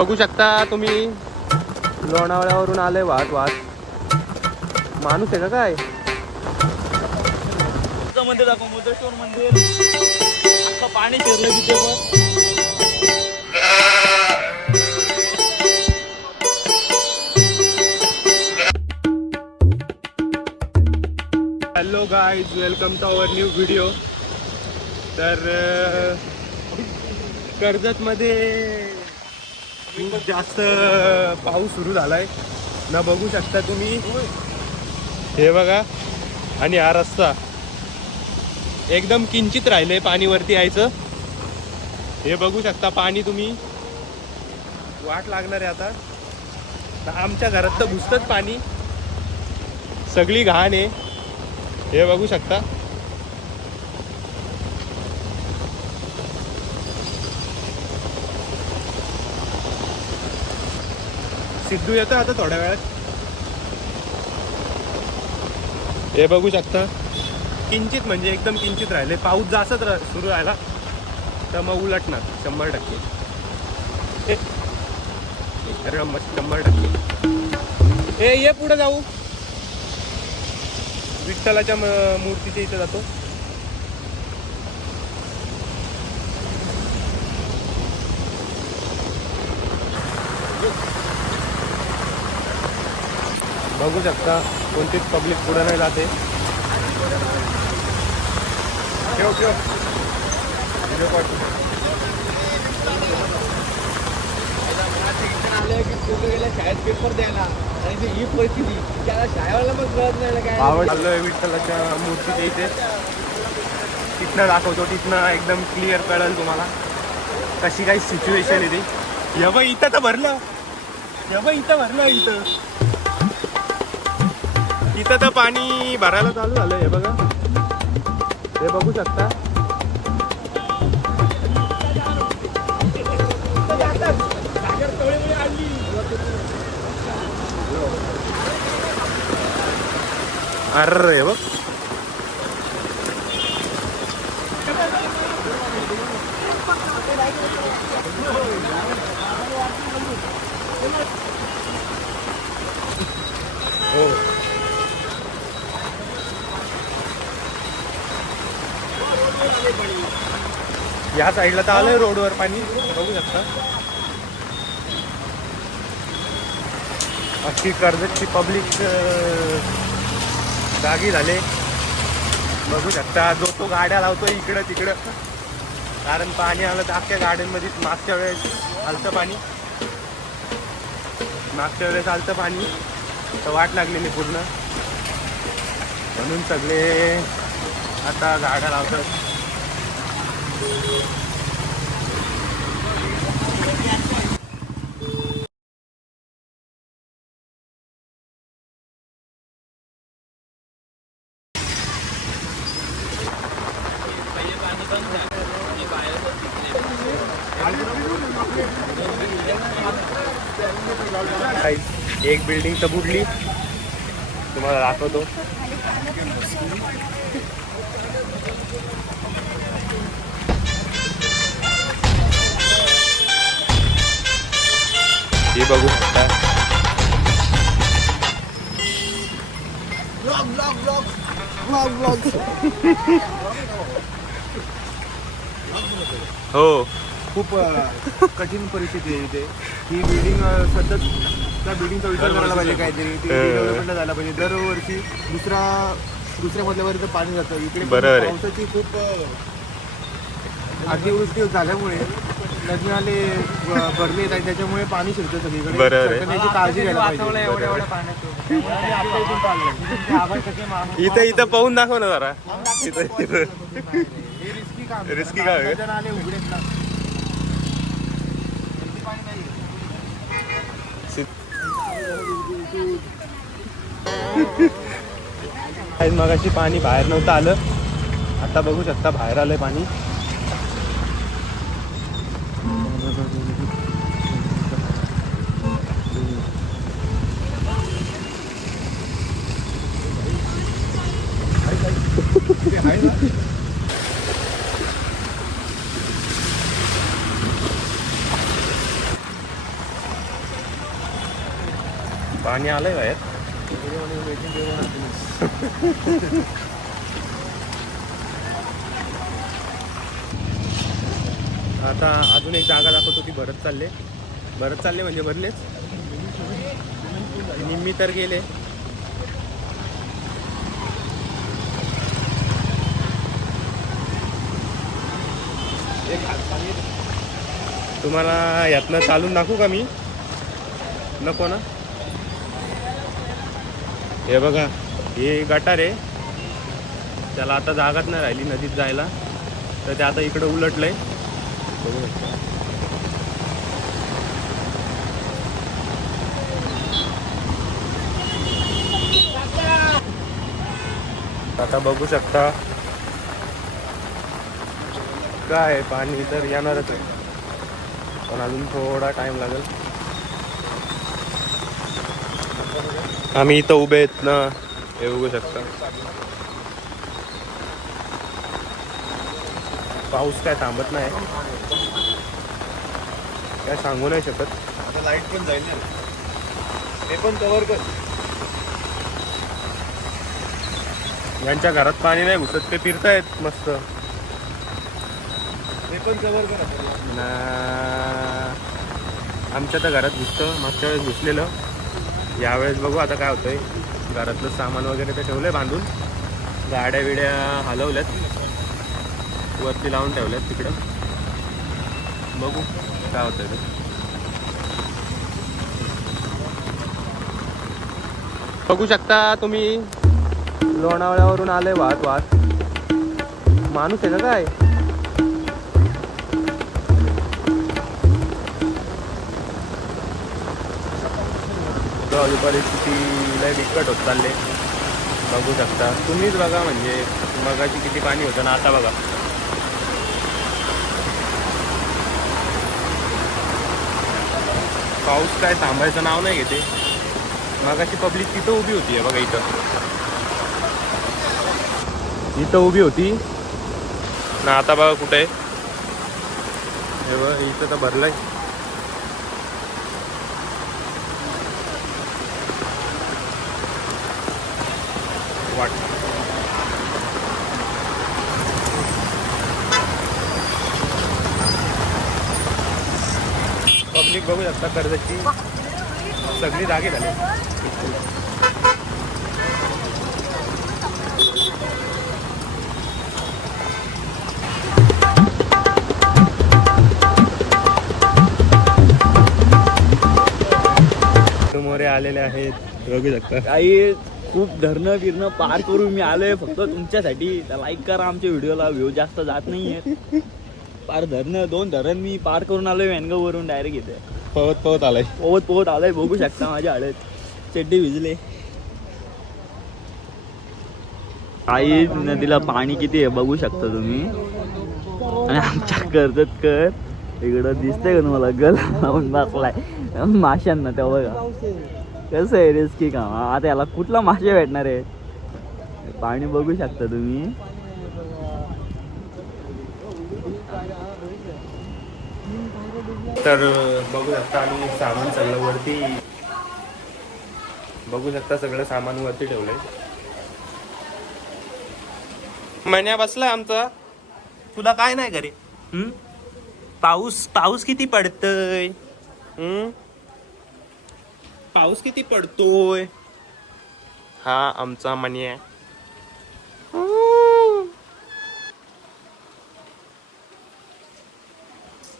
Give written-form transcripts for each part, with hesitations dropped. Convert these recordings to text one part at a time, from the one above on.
बघू शकता तुम्ही लोणावळ्यावरून आले वाहत माणूस आहे का काय? मंदिर दाखव, मुद्रेश्वर मंदिर अख्खं पाणी फिरलं तिथे पण. Hello guys, welcome to our new video. तर कर्जतमध्ये खूप जास्त पाऊस सुरू झालाय ना, बघू शकता तुम्ही. हे बघा, आणि हा रस्ता एकदम किंचित राहिलंय पाणी वरती यायचं. हे बघू शकता पाणी तुम्ही, वाट लागणार आहे आता. आमच्या घरात तर घुसतच पाणी, सगळी घाण आहे. हे बघू शकता. सिद्धू येतो आता थोड्या वेळात. हे बघू शकता, किंचित म्हणजे एकदम किंचित राहिले. पाऊस जास्तच सुरू राहिला तर मग उलटणार 100%. अरे 100%. ये पुढे जाऊ, विठ्ठलाच्या मूर्तीच्या इथे जातो. बघू शकता कोणतीच पब्लिक पुढे नाही जाते. ठेव शाळेत पेपर द्यायला ही परिस्थिती त्याला शाळेला मग कळत नाही काय. चाललोय विठ्ठलाच्या मूर्तीच्या इथे. तिथनं दाखवतो, तिथनं एकदम क्लिअर कळेल तुम्हाला कशी काही सिच्युएशन आहे ती. इथं तर भरलं, इथं तर पाणी भरायला चालू झालं. हे बघा, हे बघू शकता. अरे बघ, हो या साईडला तर आलंय रोडवर पाणी. बघू शकता अशी कर्जतची पब्लिक जागी झाले. बघू शकता, जो तो गाड्या लावतो इकडं तिकडं, कारण पाणी आलं तर अख्ख्या गाड्यांमध्ये. मागच्या वेळेस आलतं पाणी, तर वाट लागलेली पूर्ण, म्हणून सगळे आता गाड्या लावतात. एक बिल्डिंग तर बुडली, तुम्हाला दाखवतो. हे बघू शकता. हो, खूप कठीण परिस्थिती आहे इथे. ही बिल्डिंग सतत त्या बिल्डिंगचा विचार करायला पाहिजे, काहीतरी डेव्हलपमेंट झाला पाहिजे. दरवर्षी दुसऱ्या मधल्यावर इथं पाणी जातं. इकडे पावसाची खूप अतिवृष्टी झाल्यामुळे नदीनाले भरले येत आहेत, त्याच्यामुळे पाणी शिरतं सगळीकडे. सरकारने काळजी घ्यायला पाहिजे. इथं पाहून दाखव ना जरा. रिस्की काम आहे. मगाशी पाणी बाहेर नव्हतं आलं, आता बघू शकता बाहेर आलंय पाणी. पाणी आलंय बाहेर. आता अजून एक जागा दाखवतो ती भरत चालले म्हणजे भरलेच. निम्मी तर गेले. तुम्हाला यातनं चालून दाखवू का मी? नको ना. हे बघा, हे गटार आहे, त्याला आता जागाच नाही राहिली नदीत जायला, तर ते आता इकडं उलटलंय. बघू शकता. आता बघू शकता काय पाणी तर येणारच आहे, पण अजून थोडा टाइम लागेल. आम्ही इथं उभे आहेत ना, हे बघू शकता. पाऊस काय थांबत नाही, काय सांगू नाही शकत. आता लाईट पण जाईल ना, ते पण कव्हर कर. यांच्या घरात पाणी नाही घुसत, ते फिरतायत मस्त. ते पण कव्हर कर. आमच्या तर घरात घुसतं, मागच्या वेळेस घुसलेलं. यावेळेस बघू आता काय होतंय. घरातलं सामान वगैरे ते ठेवलंय बांधून, गाड्या बिड्या हलवल्यात, वरती लावून ठेवल्यात तिकडं. बघू काय होतंय ते. बघू शकता तुम्ही, लोणावळ्यावरून आले वाहत. माणूस आहे का काय? परिस्थिती लय बिकट होत चालले. बघू शकता तुम्हीच बघा, म्हणजे मगाची किती पाणी होतं ना, आता बघा. पाऊस काय थांबायचं नाव नाही घेते. मगाची पब्लिक तिथं उभी होती आहे बघा, इथं उभी होती ना, आता बघा कुठे आहे. हे बघा इथं तर भरलंय. वाट पब्लिक बघू शकता, कर्जतची सगळी जागे झाली. मोरे आलेले आहेत, बघू शकता. काही खूप धरणं बिरणं पार करून मी आलोय फक्त तुमच्यासाठी. लाईक करा आमच्या व्हिडिओला, व्ह्यू जास्त जात नाहीये. पार धरणं, 2 धरण मी पार करून आलोय वॅनगाव वरून डायरेक्ट इथे. पवत आलाय. बघू शकता माझ्या हळद चड्डी भिजले. आई नदीला पाणी किती आहे बघू शकता तुम्ही. आणि आमच्या कर्जत इकडं दिसतंय का तुम्हाला, गल लावून बसलाय माशांना. तेव्हा बघा कसं आहे रिस्की काम. आता याला कुठला मासे भेटणार आहे. पाणी बघू शकता तुम्ही. तर बघू शकता आम्ही सामान सगळं वरती, बघू शकता सगळं सामान वरती ठेवलंय. महिन्या बसलाय आमचा. तुला काय नाही घरी? पाऊस किती पडतोय? पाऊस किती पडतोय? हा आमचा मन्या.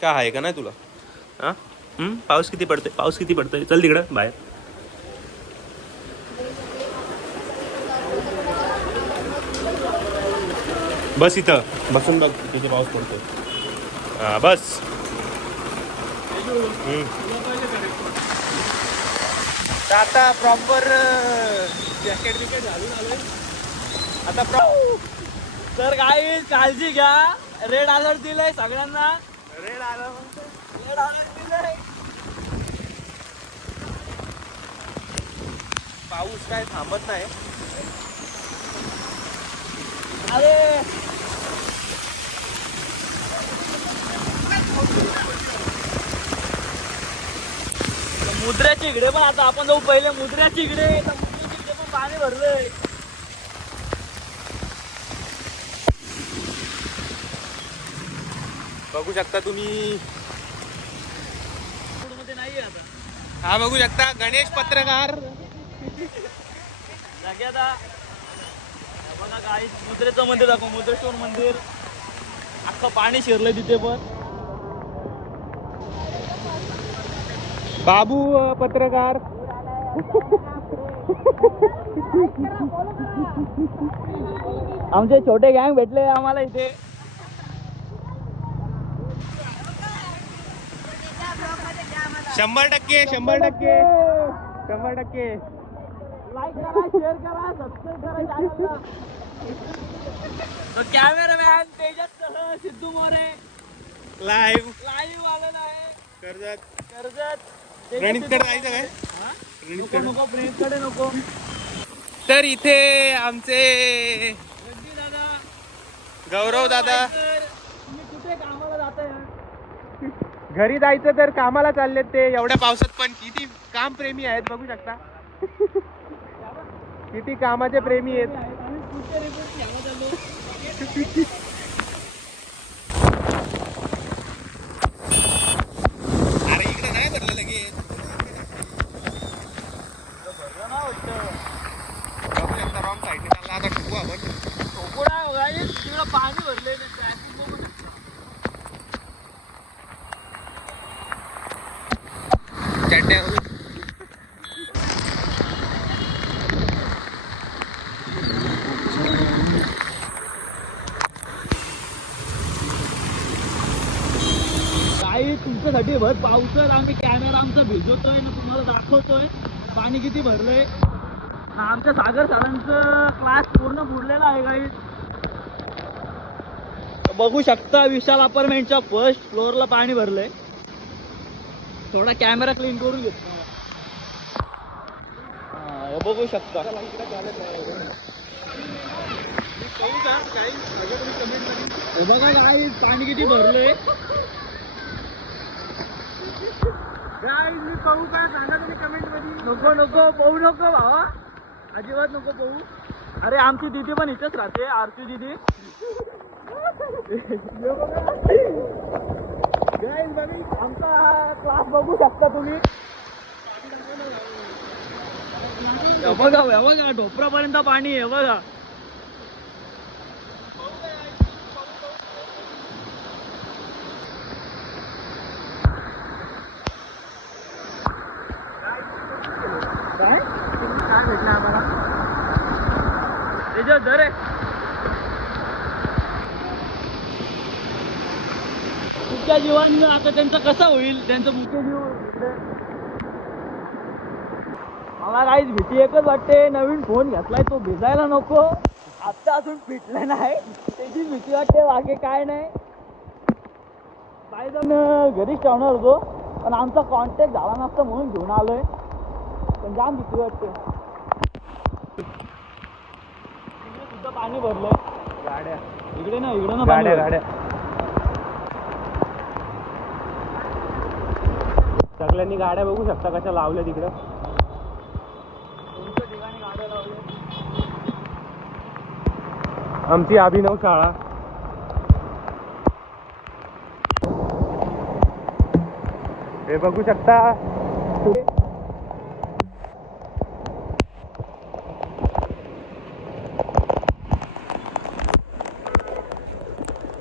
काय आहे का नाही तुला? हा पाऊस किती पडतोय? चल तिकडं बाहेर. बस इथं बसून बघ किती पाऊस पडतोय. हा बस. आता प्रॉपर जॅकेट बिकेट घालून आलोय. आता तर काही काळजी घ्या. रेड अलर्ट दिलाय सगळ्यांना. रेड अलर्ट दिलाय. पाऊस काय थांबत नाही. अरे मुद्राच्या इकडे पण आता आपण जाऊ पहिले मुद्राच्या इकडे. मुद्राच्या इकडे पण पाणी भरलंय. बघू शकता तुम्ही. मध्ये नाहीये आता हा बघू शकता गणेश पत्रकार. जाग्यादा बघा काही मुद्रेचं मंदिर दाखव. मुद्रेश्वर मंदिर अख्खं पाणी शिरलंय तिथे पण. बाबू पत्रकार. आमचे छोटे गँग भेटले आम्हाला इथे. शंभर टक्के. लाईक करा, शेअर करा, सबस्क्राईब करा चॅनलला. तो कॅमेरामॅन तेजससह सिद्धू मोरे लाईव्ह लाईव्ह आलेला आहे. कर्जत रणितकडे जायचं काय? हा? नको फ्रेंडकडे नको. तर इथे आमचे रंगी दादा, गौरव दादा तुम्ही कुठे कामाला जाताय? घरी जायचं तर कामाला चाललेत ते एवढ्या पावसात. पण किती काम प्रेमी आहेत बघू शकता. किती कामाचे प्रेमी आहेत. आम्ही पुढच्या रिपोर्ट घ्यायला चाललो. अरे इकडे नाही भरलं लगेच. भरलं ना वाटतं. बघू शकता रॉंग साईडने चालला. आता ठोकू आपण. कोकणा गाईस तिकडं पाणी भरलंय. ट्रॅफिक बघू शकता. चड्ड्या काही तुमच्यासाठी भर पावसात आम्ही कॅमेरा आमचा भिजवतोय ना तुम्हाला दाखवतोय पाणी किती भरलंय. आमच्या सागर सरांचं क्लास पूर्ण बुडलेला आहे काही. बघू शकता विशाल अपार्टमेंटच्या फर्स्ट फ्लोअरला पाणी भरलंय. थोडा कॅमेरा क्लीन करून घेतो. हे बघू शकता. हे बघा काही पाणी किती भरलंय. मी पाहू काय सांगा तुम्ही कमेंट मध्ये. नको पाहू नको भावा. अजिबात नको पाहू. अरे आमची दीदी पण इथेच राहते. आरती दीदी. आमचा क्लास बघू शकता तुम्ही. हे बघा ढोपरापर्यंत पाणी आहे बघा. काय भेटलं आम्हाला त्याच्यात धर आहे. तुमच्या जीवन आता त्यांचं कसं होईल. त्यांचं मुख्य जीव मला काहीच भीती एकच वाटते. नवीन फोन घेतलाय तो भिजायला नको. आता अजून फिटलं नाही त्याची भीती वाटते. बाकी काय नाही. काही जण घरीच ठेवणार होतो पण आमचा कॉन्टॅक्ट झाला नसता म्हणून घेऊन आलोय. पण जाम भीती वाटते. इकडे सुद्धा पाणी भरलंय. गाड्या इकडे ना पाणी गाड्या भरलंय. सगळ्यांनी गाड्या बघू शकता कशा लावल्या तिकडं. कोणत्या ठिकाणी गाड्या लावल्या. आमची अभिनव शाळा. हे बघू शकता.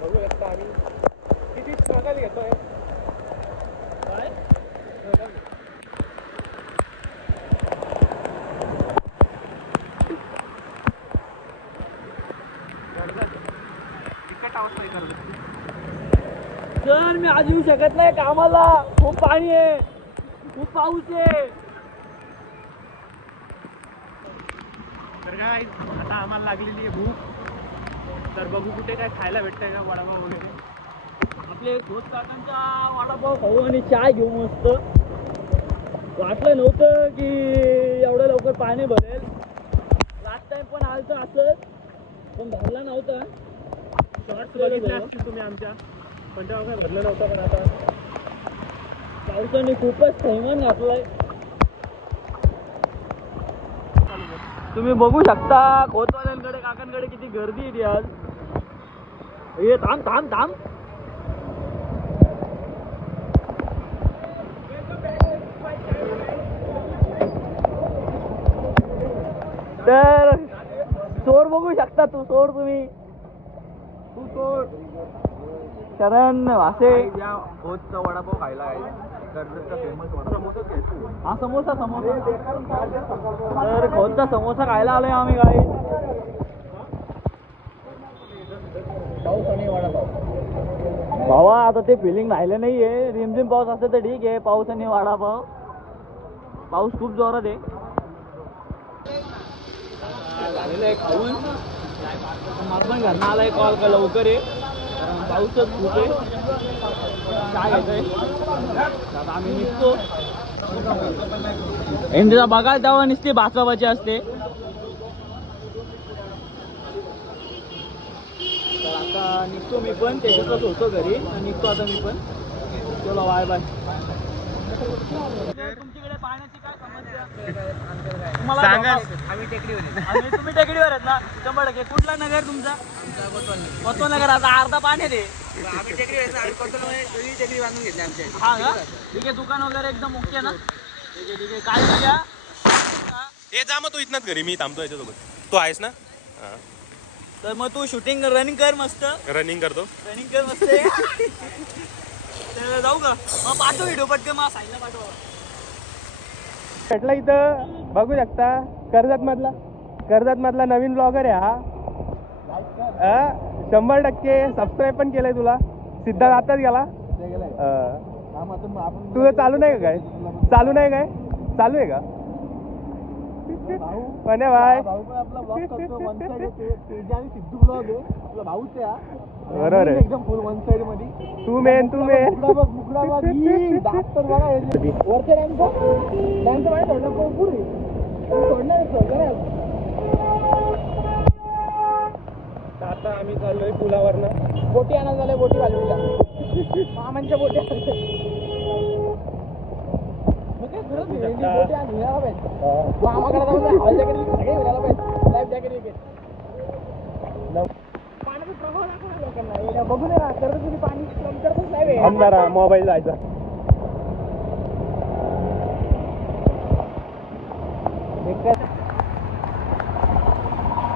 बघू शकता आम्ही किती स्ट्रगल घेतोय. काय सर मी आज येऊ शकत नाही कामाला. खूप पाणी आहे. खूप पाऊस आहे. तर काय आता आम्हाला लागलेली आहे भूक. तर बघू कुठे काय खायला भेटतंय का वडापाव वगैरे. आपले खोत काकांचा वडापाव खाऊ आणि चहा घेऊ मस्त. वाटलं नव्हतं की एवढं लवकर पाणी भरेल. लास्ट टाइम पण आलतं असंच पण भरला नव्हता. शॉर्ट्स बघितले असतील तुम्ही आमच्या. पण तेव्हा काय भरलं नव्हतं. पण आता पावसाने खूपच थैमान घातलाय. तुम्ही बघू शकता खोतवाल्यांकडे काकांकडे किती गर्दी आहे आज. हे थांब थांब थांब. तर चोर बघू शकता तू चोर तुम्ही तू चोर शरण वासे खोतचा वडापाव खायला आहे कर्जतचा फेमस वडापाव. हा समोसा समोसा. तर खोतचा समोसा खायला आलोय आम्ही काय. पाऊस आणि वडापाव. भावा आता ते फिलिंग राहिलं नाहीये. रिमझिम पाऊस असतं तर ठीक आहे. पाऊस आणि वडापाव. पाऊस खूप जोरात आहे. झालेलं आहे खाऊन. मला पण घरनं आलाय कॉल का लवकर आहे कारण पाऊसच खूप आहे. काय घेतोय आता आम्ही निघतो. इंडिया बघायला तेव्हा नुसती बाचाबाची असते. तर आता निघतो मी पण. त्याच्यातच होतो घरी. निघतो आता मी पण. चलो बाय बाय. तुमच्याकडे पाण्याची काय समस्या तुम्हाला सांगा. आम्ही टेकडीवर आहे. आणि तुम्ही टेकडीवर आहेत ना 100%. कुठला नगर तुमचा? कोतवाल नगर. आता अर्धा पाणी दे. आम्ही टेकडीवर आहे. कोतवालमध्ये टेकडी बांधून घेतली आमच्या. हा का ठीक आहे. दुकान वगैरे एकदम ओके ना? ठीक आहे ठीक आहे. काय घ्या. हे जा मग तू इथनच घरी मी थांबतो याच्यासोबत. तू आहेस ना? हां तर मग तू शूटिंग रनिंग कर मस्त. रनिंग करतो. रनिंग कर मस्त. तर जाऊ का मग पाठव व्हिडिओ पटकन. मग साईडला पाठवा. भेटला इथं बघू शकता कर्जत मधला नवीन ब्लॉगर आहे हा. 100% सबस्क्राईब पण केलंय तुला. सिद्धार्थ आताच गेला. तुझं चालू नाही का काय? चालू नाही काय? चालू आहे का? म्हणे भाई भाऊ पण आपला ब्लॉग करतो. वन साइड आणि सिद्धू ब्लॉग आहे. आपला भाऊच आहे. बरोबर आहे. एकदम फुल वन साइड मध्ये. तू मेन मुकडा बघ ही डॉक्टर बघा वरच्या डॅमचं पाणी सोडलं पुढे सोडणार. आता आम्ही चाललोय पुलावरनं. बोटी आणायला झाल्या. बोटी घालवल्या मामांच्या बोटी बोटी आणून घ्यायला पाहिजे. मामाकडे जाऊन हवाई जॅकेट सगळे घ्यायला पाहिजे. लाईफ जॅकेट वगैरे पाण्याचा प्रभाव दाखवा लोकांना. बघू नये करत तुम्ही पाणी करतच नाही. अंधारा मोबाईल जायचा.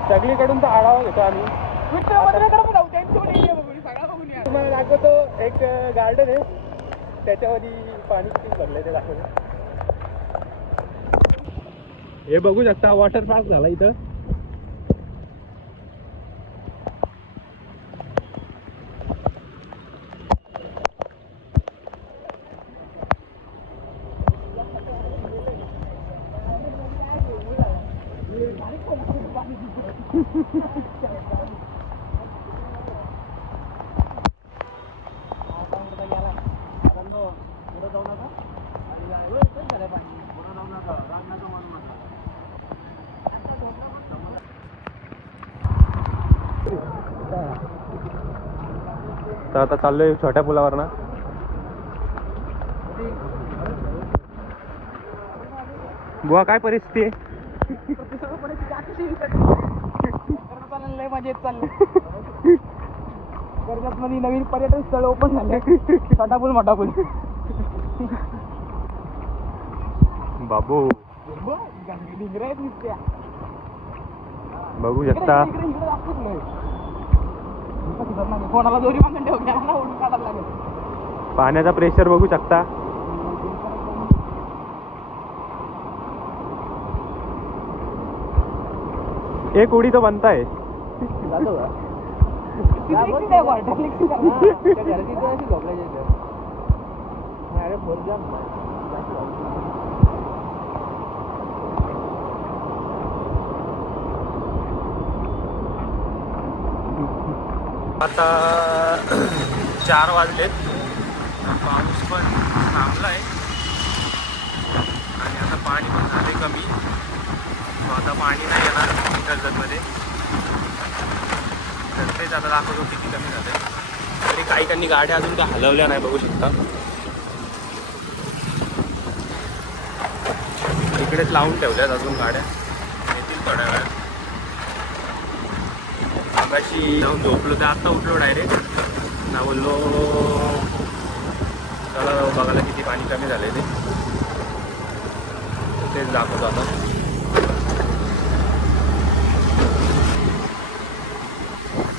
सगळीकडून तर आढावा घेतो आम्ही. तुम्हाला दाखवतो एक गार्डन आहे त्याच्यामध्ये पाणी किती भरलंय ते दाखवतो. हे बघू शकता वॉटर पार्क झाला इथं. तर आता चाललोय छोट्या पुलावर ना. बुवा काय परिस्थिती आहे? मजेत चाललंय. कर्जत मध्ये नवीन पर्यटन स्थळ ओपन झाले. छोटा पूल मोठा पूल. बाबू डिंगऱ्या आहेत नुसत्या. बघू शकता. कोणाला दोरी बांधून ठेव. ओढून काढायला लागेल. पाण्याचा प्रेशर बघू शकता. एक उडी तो बनता है. आता 4 वाजलेत. पाऊस पण थांबलाय आणि आता पाणी पण झाले कमी. आता पाणी नाही येणार कर्जतमध्ये. तर तेच आता दाखवतो किती कमी झालं. तरी काही गाड्या अजून काय हलवल्या नाही बघू शकता. इकडेच लावून ठेवल्यात अजून गाड्या. येतील थोड्या वेळात. मगाशी जाऊन झोपलो तर आता उठलो डायरेक्ट ना बोललो चला जाऊ बघायला किती पाणी कमी झालंय तेच दाखवतो आता.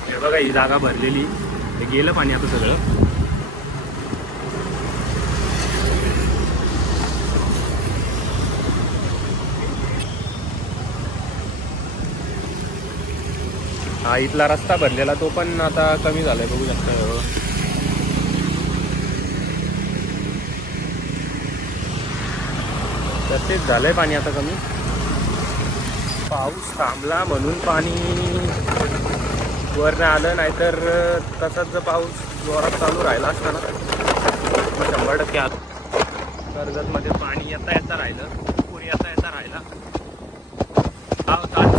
हे बघा ही जागा भरलेली, हे गेलं पाणी आता सगळं. हा इथला रस्ता भरलेला तो पण आता कमी झालाय बघू शकता. तर तेच झालंय पाणी आता कमी. पाऊस थांबला म्हणून पाणी वर नाही आलं, नाहीतर तसाच जर पाऊस जोरात चालू राहिला असता ना 100% आलं. कर्जतमध्ये पाणी येता राहिलं, पूर येता राहिला. हा 7